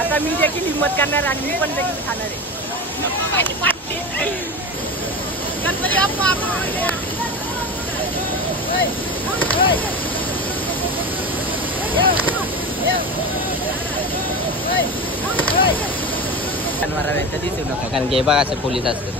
आता मी देखील हिंमत करणार आणि मी पण देखील खाणार आहे. कधीच येऊ नका कारण की बघा असं पोलीस असतात.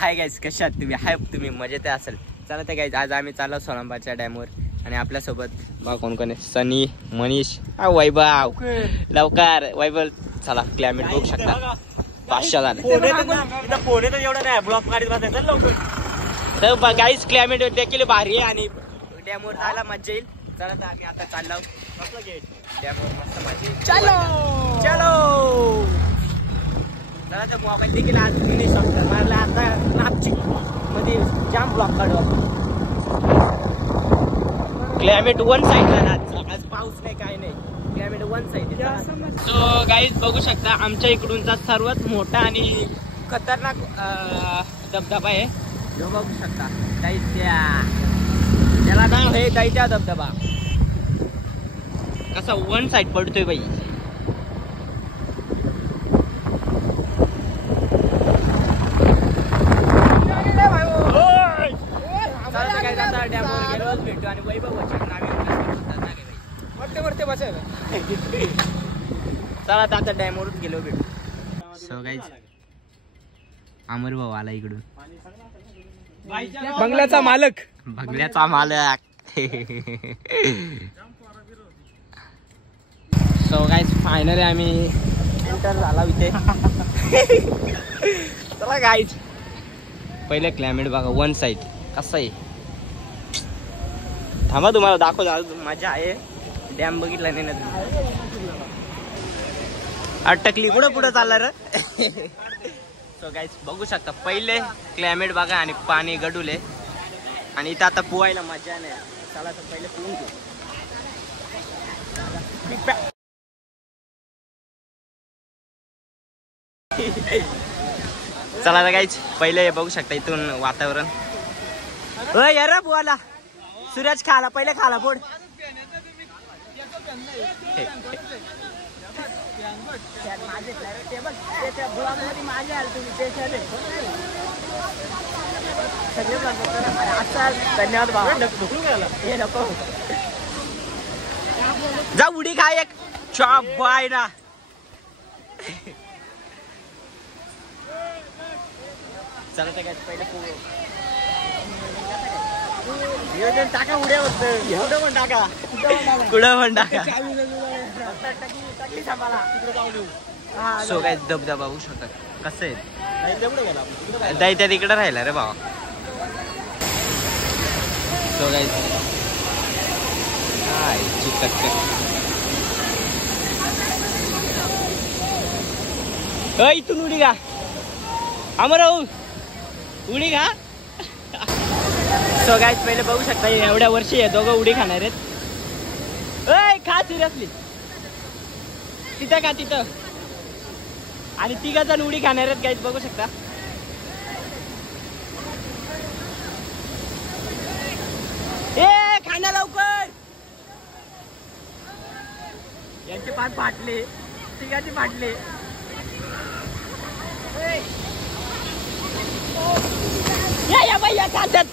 हाय गाईज, कशात तुम्ही? हाय तुम्ही मजेत असेल. चला ते गाईज, आज आम्ही चाललो सोळंबाच्या डॅमवर आणि आपल्यासोबत बा कोण कोण आहे? सनी, मनीष, वैभव. लवकर वैभव, चला क्लायमेट बघू शकता. 500 झाले तर गाईज क्लायमेट देखील भारी आहे आणि डॅमवर जायला मजा येईल. चला तर आम्ही आता चाललो डॅमवर, मस्त मजा येईल. चलो चलो. चला तर मोबाईल देखील आज मी मारला आता नापची मध्ये जाम ब्लॉक काढू. क्लायमेट वन साईडला आज पाऊस नाही काय नाही, climate one side. So guys बघू शकता आमच्या इकडूनचा सर्वात मोठा आणि खतरनाक धबधबा आहे. जो बघू शकता दैत्या, त्याला नाव आहे दैत्या धबधबा. कसा वन साईड पडतोय बाई. भेटू आणि वैभव वरते बसायला. चला आता डॅमवरच गेलो भेटू. सो गाईज अमर भाऊ आला इकडून, बंगल्याचा मालक. बंगल्याचा मालक. सो गाईज फायनली आम्ही एंटर झाला इथे. चला गाईज पहिले क्लायमेट बघा वन साईड कसं आहे. थांबा तुम्हाला दाखव, मजा आहे. डॅम बघितला नाही ना तुम्ही? अटकली कुठं पुढं चालला र. सो गाईज बघू शकता पहिले क्लायमेट बघा आणि पाणी गडूले आणि इथं आता पोहायला मजा नाही. चला तर पहिले पोहून घेऊ. चला तर गाईज पहिले बघू शकता इथून वातावरण. यार पोहायला सूरज खाला पहिले खाला फोड. धन्यवाद बाबा. हे नको जा उडी खा एक चॉप बाय ना. चला तर पहिले टाका उड्या होत एवढं पण टाका कुठं पण टाका. सो काय धबधबा बघू शकता कसं आहे. दैत्या तिकडे राहिला रे बाबा. सो काय इथून उडी का अमर उडी का. सो गाईज पहिले बघू शकता एवढ्या वर्षी दोघं उडी खाणार आहेत. खा सिरियसली तिथं का तिथं आणि 3 जण उडी खाणार आहेत गाईज बघू शकता. खाना लवकर. यांचे पाय फाटले, 3 फाटले. या बाई या काढतात.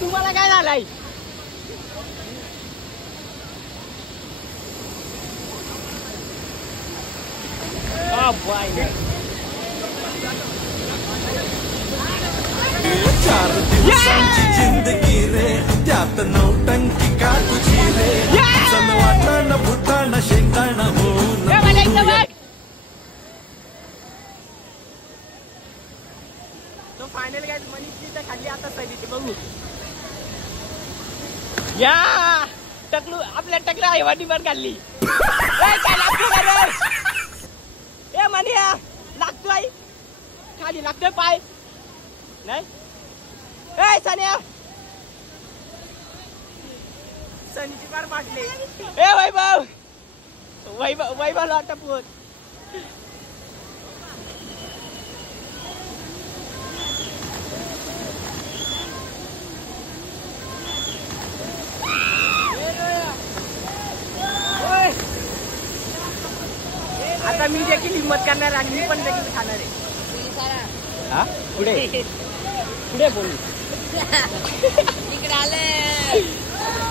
तुम्हाला काय झालंय? चार दिवसांची जिंदगी रे, त्यात नौटंकी का तुझी रे. चल वाटाण फुटाण शेंगाण होऊन. तो फायनल गाईज मनीषची तर खाली आता सगळी बघू. या टकलू आपल्या टकला आईवाटी पण खाल्ली. ए मनी लागतोय खाली, लागतोय पाय नाही. ए सनिया सनीची पार फाटले. ए वैभव वैभव वैभव वाटप होत. आता मी देखील हिंमत करणार आणि मी पण देखील खाणार आहे. हा पुढे पुढे पोलीस इकडे आले.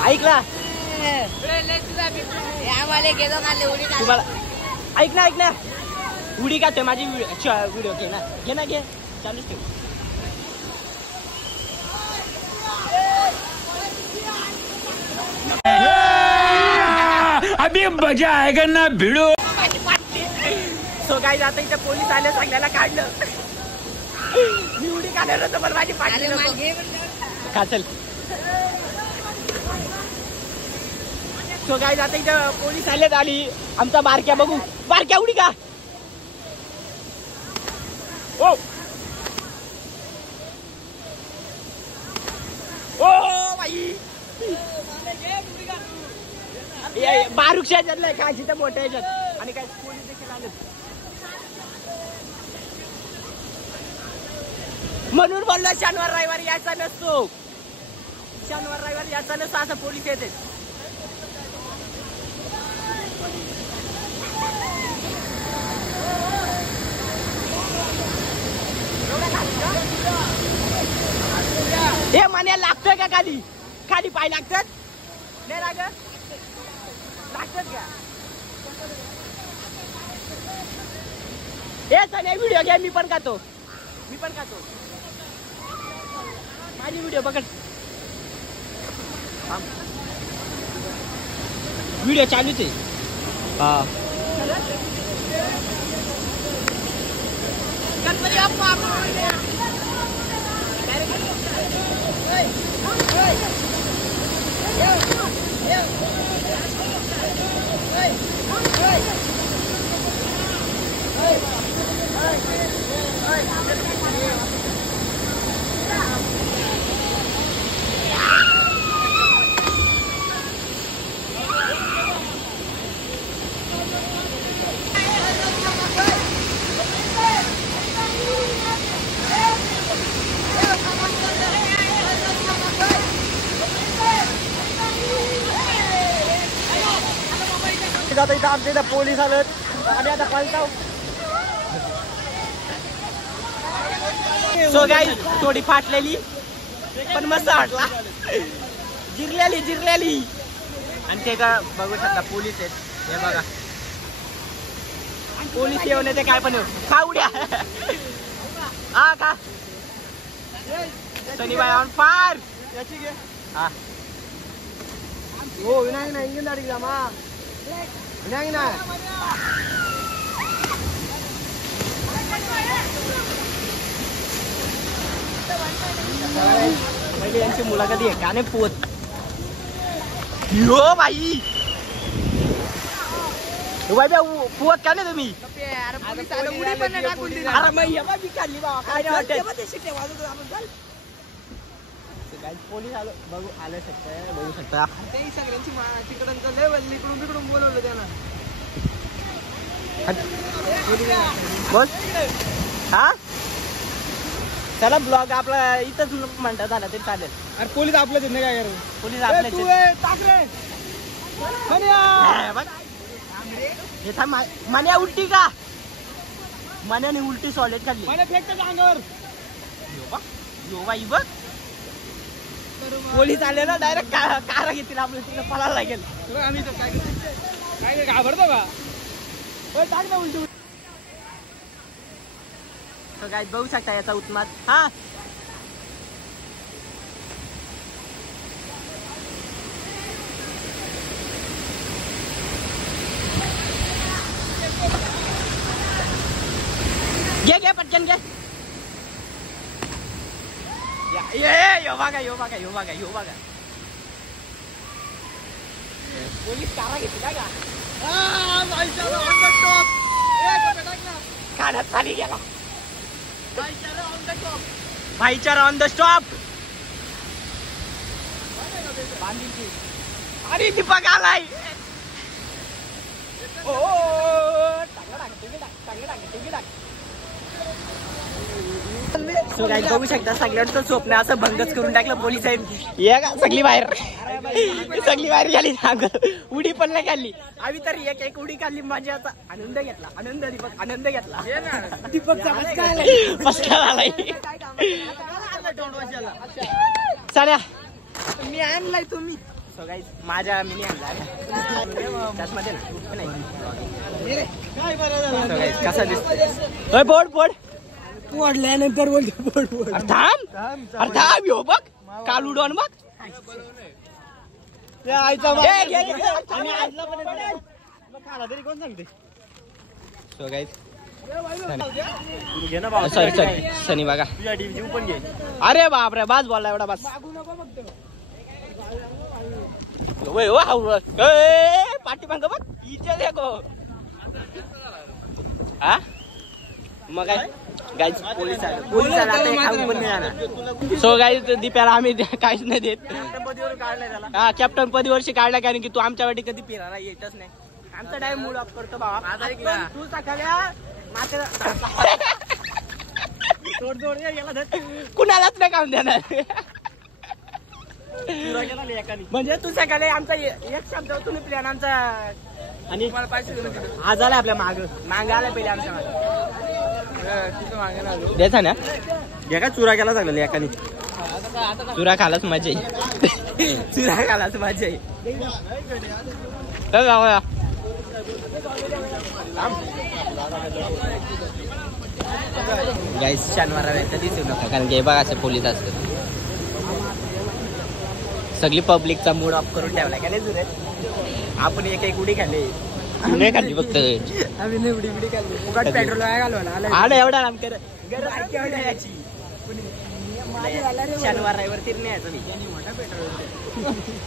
ऐकला तुम्हाला ऐक ना उडी का ते माझी व्हिडिओ घे ना घे चालूच ठेव. अभी मजा आएगा ना भिड़ो. सो गाईज आता इथे पोलीस आले सगळ्याला काढलं. मी उडी काढणार होतो पण माझी पाटली नको. का चल. सो गाईज आता इथं पोलीस आलेत आणि आमचा बारक्या बघू. बारक्या उडी का ओ ओ बाई बारूकच्या ह्याच्यातलं काय तिथं मोठ्या ह्याच्यात आणि काय पोलीस देखील आले म्हणून बोललो शनिवार रविवारी यायचा नसतो. शनिवार रविवारी यायचा नसतो असं पोलीस येते. हे म्हणे लागतोय का खाली खाली पाय लागतात नाही लागत लागतात का हे सगळे व्हिडिओ घ्या. मी पण खातो माझी व्हिडिओ बघ. व्हिडिओ चालूच आहे. हा आता इथं आमच्या इथं पोलीस आलेत आणि आता पळताव. सो गाईज थोडी फाटलेली पण मस्त वाटला. जिरलेली आणि ते का बघू शकता पोलीस आहेत. हे बघा पोलीस येऊन येते काय पण येऊ खा उड्या. हा का शनिबाई ऑन फायर. हा हो विनायक ना इंजिन दाढी मा विनायक ना पहिले यांची मुलाखती आहे का नाही पोत. यो बाई पोत का नाही तुम्ही. अरे मग खाल्ली बाबा काय नाही वाटत. पोलीस आलो बघू आलं शकतं बघू शकता. सगळ्यांची तिकडून बोलवलं त्यांना बोल. हा त्याला ब्लॉग आपला इथंच म्हणतात आला तरी चालेल. अरे पोलीस आपलं काय करायचं. पोलीस आपल्या मान्या उलटी का मान्याने उलटी सॉलिड खाल्ली. अंगावर यो बाई बघ. पोलीस आले ना डायरेक्ट कार घेतील आपल्या तिकडे पळायला लागेल. आम्ही काय घाबरतो का टाक ना उलटी. काय बघू शकता याचा उत्माद. हा घे पटकन घे. यो बघा पोलीस कारा घेतला का कानात खाली गेला. भाईचारा ऑन द स्टॉप. अरे दीपक आलाय. ओ सो गाईज बघू शकता सगळ्यांचं स्वप्न असं भंगच करून टाकलं पोलिसांनी. या का सगळी बाहेर गेली सांग उडी पण नाही काढली आम्ही तर एक उडी काढली मजाचा आनंद घेतला. आनंद घेतला साड्या मी आणलाय तुम्ही. सो गाईज माझ्या मी आणला त्याचमध्ये ना कसा दिसतोय बोर्ड पोडल्यानंतर बोलतो थांब यो बघ काल उडवून बघ सॉरी सनी बघा अरे बापरे बाज बोलला एवढा बस पाठी मांग बघ इथे देखो हा मग काय गाईज पोलिसाला सो गाईज दीप्याला आम्ही काहीच नाही देत. हा कॅप्टन पदीवरशी काढला कारण की तू आमच्या वाटी कधी फिरायला येतच नाही. आमचा टाइम मूड ऑफ करतो बाबा तू कुणालाच नाही काम देणार. म्हणजे तू सकाळी आमचा एक शब्द तुम्ही प्लॅन आमचा आणि आज आलाय आपल्या माग आलाय पहिले आमच्या द्यायचा ना एका चुरा केला लागला एकाने चुरा खालाच मजा येईल. चुरा खालाच मजा येईल. गाईस शनिवार कधीच येऊ नका कारण की बघा असे पोलीस असतात. सगळी पब्लिकचा मूड ऑफ करून ठेवला का नाही सुरेश. आपण एक उडी खाल्ली नाही खाल्ली फक्त आम्ही नाही उडी खाल्ली फुकट पेट्रोल घालवायला आलं एवढा काम कर शनिवार रविवार तिरणे यायचं.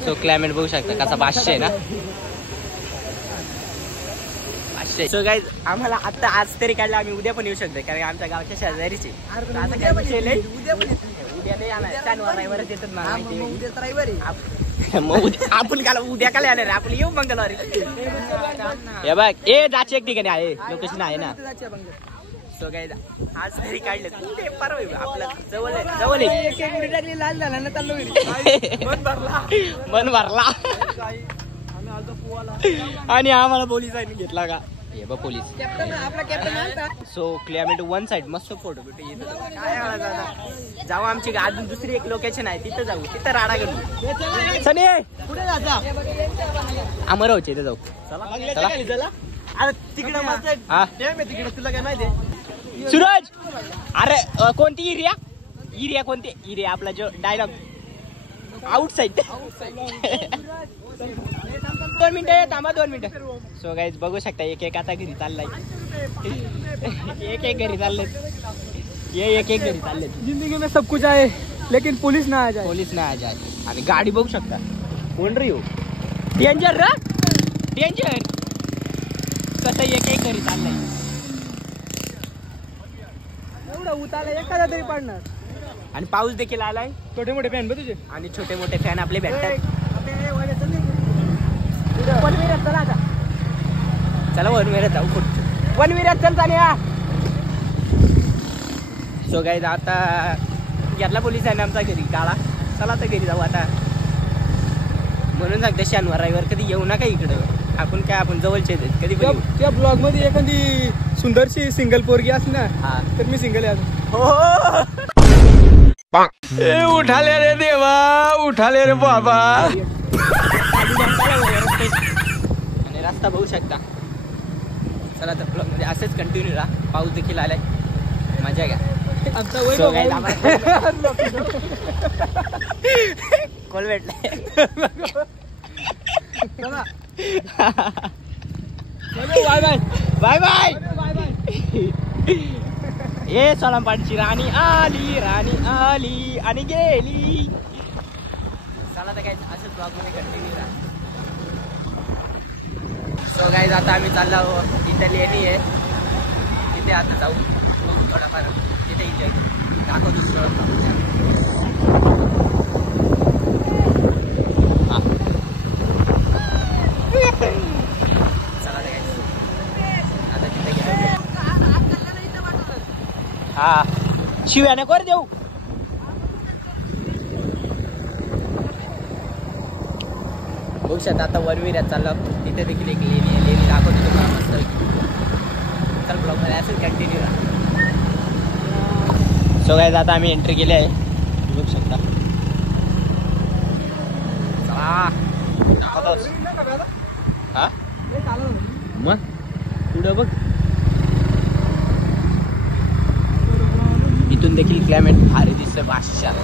सो क्लायमेट बघू शकता कसा 500 आहे ना 500. सो गाईज आम्हाला आता आज तरी काढला आम्ही उद्या पण येऊ शकतो कारण आमच्या गावच्या शेजारीचे उद्या नाही येणार शनिवार रविवारच येतात ना मग आपण काल उद्या काल येणार आपण येऊ मंगळवारी. हे बघ ए जाचे एक ठिकाणी आहे लोकेशन आहे ना. सो गाईज आज तरी काढले ते परवा आपलं जवळ लाल झाला ना चाललो मन भरला आणि आम्हाला पोलिसांनी घेतला का हे बघ police so climate one side मस्त फोटो बिटो येत जाऊ आमची अजून दुसरी एक लोकेशन आहे तिथं जाऊ तिथं राडा करू. सनी कुठे जायचं अमरावती इथे जाऊ चला अरे तिकडे तुला काय माहितीये सूरज अरे कोणती एरिया कोणती एरिया आपला जो डायलॉग आउटसाइड 2 मिनिटं थांबा 2 मिनिटं. सो गाईज बघू शकता एक आता घरी चाललाय एक घरी चालले एक घरी चालले. जिंदगी में सब कुछ आहे लेकिन पुलिस ना आ जाए आणि गाडी बघू शकता कोण रे डेंजर डेंजर कसं एक घरी चाललंय एवढं उतारला एखादा तरी पडणार. आणि पाऊस देखील आलाय छोटे मोठे फॅन बघ तुझे आणि छोटे मोठे फॅन आपले भेटतात. चला वनविरात जाऊ वनविरात चल चालूया. सो गाईज आता घेतला पोलिसांनी आमचा घरी काळा चला तर घरी जाऊ आता. म्हणून सांगते शनिवार रविवार कधी येऊ नका इकडं आपण जवळचे कधी त्या ब्लॉग मध्ये एखादी सुंदरशी सिंगल पोरगी असणार हा तर मी सिंगल आहे. उठाले रे देवा उठाले रे बाबा. आणि रस्ता बघू शकता. चला तर ब्लॉग मध्ये असंच कंटिन्यू राहा. पाऊस देखील आलाय मजा घ्या. कोल भेटलाय बाय बाय ए सोलांपाटची राणी आली आणि गेली. चला तर काय असंच ब्लॉग मध्ये कंटिन्यू राहा. सो गाईज आता आम्ही चाललो इथं लेणी आहे तिथे आता जाऊ थोडाफार तिथे इथे दाखवतो. चला तर आता तिथे गेलो हा शिव्या नको रे देऊ. बघू शकता आता वरविऱ्यात चाललं. तिथे देखील एक लेणी दाखवतो तुम्हाला मस्त. तर ब्लॉग मध्ये असेल कंटिन्यू राहा. सो गाईज आता आम्ही एंट्री केली आहे. बघू शकता. हा मग पुढं बघ. इथून देखील क्लायमेट भारी दिसतंय. बादशाह.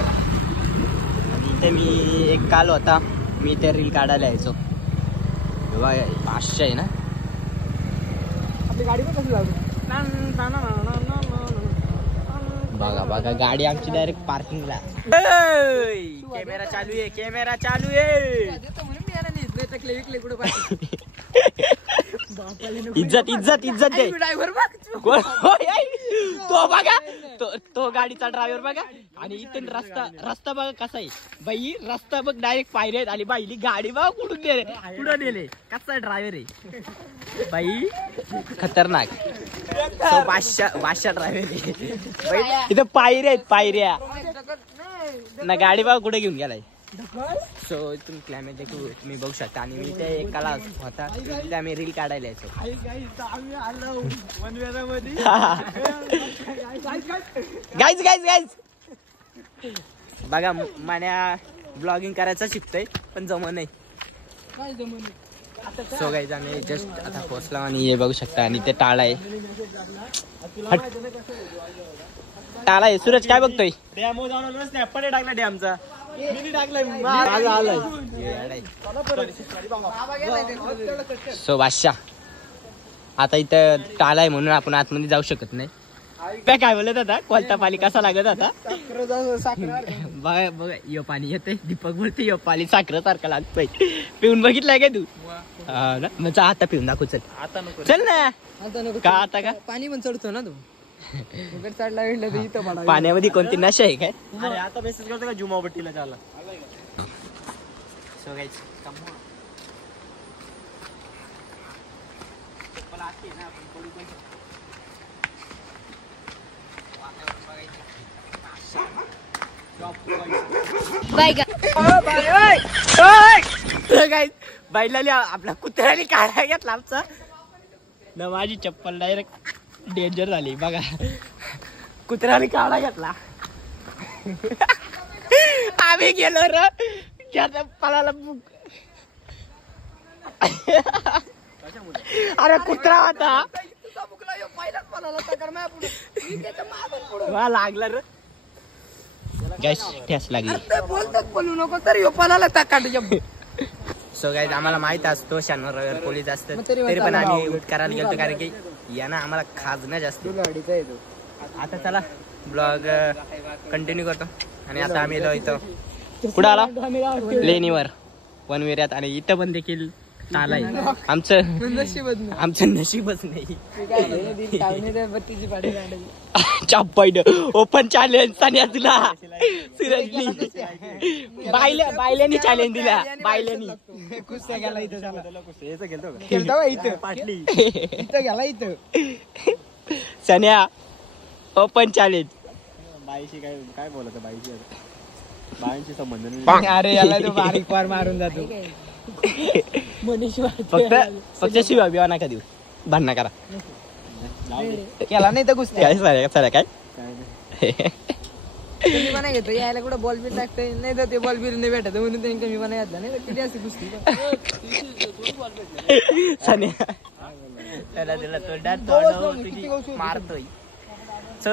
इथे मी एक काल होता, मी ते रील काढायला यायचो. बादशाह आहे ना. आपली गाडी पण कशी लावतो. बघा बघा गाडी आमची डायरेक्ट पार्किंगला. कॅमेरा चालू आहे. कॅमेरा चालू आहे. इज्जत इज्जत इज्जत दे. तो बघा तो गाडीचा ड्रायव्हर बघा. आणि इथून रस्ता बघा कसा आहे बाई. रस्ता बघ डायरेक्ट पायऱ्या आहेत. आणि बाईली गाडी बघा कुठून नेले. कसा ड्रायव्हर आहे बाई. खतरनाक. तो बादशाह ड्रायव्हर आहे. इथं पायऱ्या आहेत पायऱ्या ना. गाडी बघा कुठे घेऊन गेलाय. सो तुम्ही क्लायमेट देखील तुम्ही बघू शकता. आणि मी ते एकाला होता तिथे आम्ही रील काढायला यायचो. गाईज गाईज गाईज बघा मान्या ब्लॉगिंग करायचं शिकतोय पण जमत नाही. सो गाईज आम्ही जस्ट आता पोहोचलो. आणि हे बघू शकता. आणि ते टाळा आहे. टाळा आहे. सूरज काय बघतोय. डॅम जाऊन पण टाकला डॅमचा. सो बादशाह आता इथं टाळा आहे म्हणून आपण आतमध्ये जाऊ शकत नाही. काय बोलत आता. कोलता पाणी कसा लागत आता. बघा बघा यो पाणी येते. दीपक बोलते यो पाणी साखर सारखं लागतंय. पिऊन बघितलंय का तू. हा ना मग आता पिऊन दाखव. चल आता नको. चल ना. आता नको. का आता का पाणी पण चढतो ना तू. चढला गेलं तर इथं पडा. पाण्यामध्ये कोणती नशा आहे काय. अरे आता मेसेज करतो का जुमापट्टीला चालला. सो गाईज बैलाली आपला कुत्र्याने काढा घेतला आमचा ना. माझी चप्पल डायरेक्ट डेंजर झाली बघा. कुत्र्याने काढा घेतला. आम्ही गेलो र पळाला. अरे कुत्रा होता. लागला र. गॅस ठेस लागली. बोलू नको तर पळाला टाकाट. सो गाईज आम्हाला माहित असतो शनिवार रविवार पोलीस असतात तरी पण आम्ही उठ करायला गेलो कारण की यांना आम्हाला खाजणं जास्त. आता चला ब्लॉग कंटिन्यू करतो. आणि आता आम्ही इथं कुठं आला लेणीवर वनविऱ्यात. आणि इथं पण देखील ताल आहे. आमचं नशीबच नाही. चापाईड ओपन चॅलेंज सानिया तुला. सिरियसली बायल्यानी चॅलेंज दिला. बायल्यानी सानिया ओपन चॅलेंज. बाईशी काय बोलत बाईशी. बाईंशी संबंध नाही. अरे याला तो बारीक वार मारून जातो. फक्त शिवा बिवा नका देऊ. भांडणा करा केला नाही तर कुस्ती. काय साऱ्या काय कमी पण घेतो. यायला कुठं बॉल बिल टाकतोय नाही तर ते बॉल बिल नाही भेटत म्हणून त्यांनी कमी पण घातला नाही तर किती असते कुस्ती. त्याला दिला तोंडात मारतोय.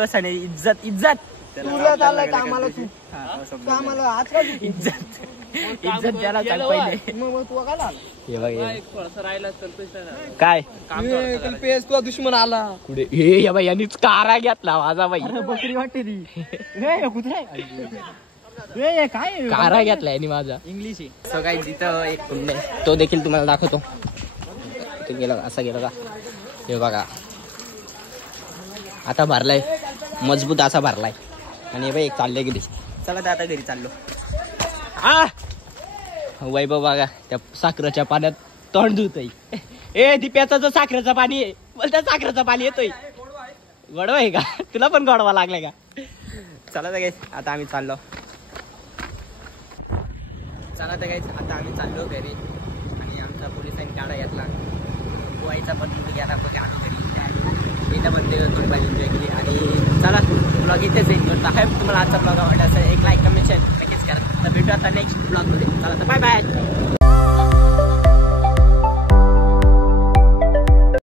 सने इज्जत इज्जत तुला चाललाय कामाला. तू कामाला आजकाल इज्जत इज्जत द्यायला चाल पहिले. मग तू काय हे बघ काय कल्पेश तुझा दुश्मन आला. कुठे हे बाई यांनीच कारा घेतला माझा बाई. बकरी वाटते ती. काय कारा घेतला यांनी माझा. इंग्लिश. सो गाईज इथं एक कुंड आहे तो देखील तुम्हाला दाखवतो. तो गेला असा गेला का. हे बघा आता भरलाय मजबूत असा भरलाय. आणि बाई एक चालले गेली. चला तर आता घरी चाललो. वैभव बघा त्या साखरेच्या पाण्यात तोंड धुतय. ए दिप्याचा जो साखरेचं पाणी आहे बोलता साखरेचं पाणी येतोय. गोडवा आहे का तुला पण गोडवा लागलाय का. चला तर गाईस आता आम्ही चाललो. चला तर गाईस आता आम्ही चाललो घरी आणि आमचा पोलिसांनी गाडा घेतला. गोवाईचा पण गेला बघा आम्ही घरी इथं पण थोडी बाजू एन्जॉय केली. आणि चला ब्लॉग इथेच एन्जॉय करतो. आहे तुम्हाला आजचा ब्लॉग आवडला असेल एक लाईक कमेंट शेअर नक्कीच करा. तर भेटू आता नेक्स्ट ब्लॉगमध्ये. चला तर बाय बाय.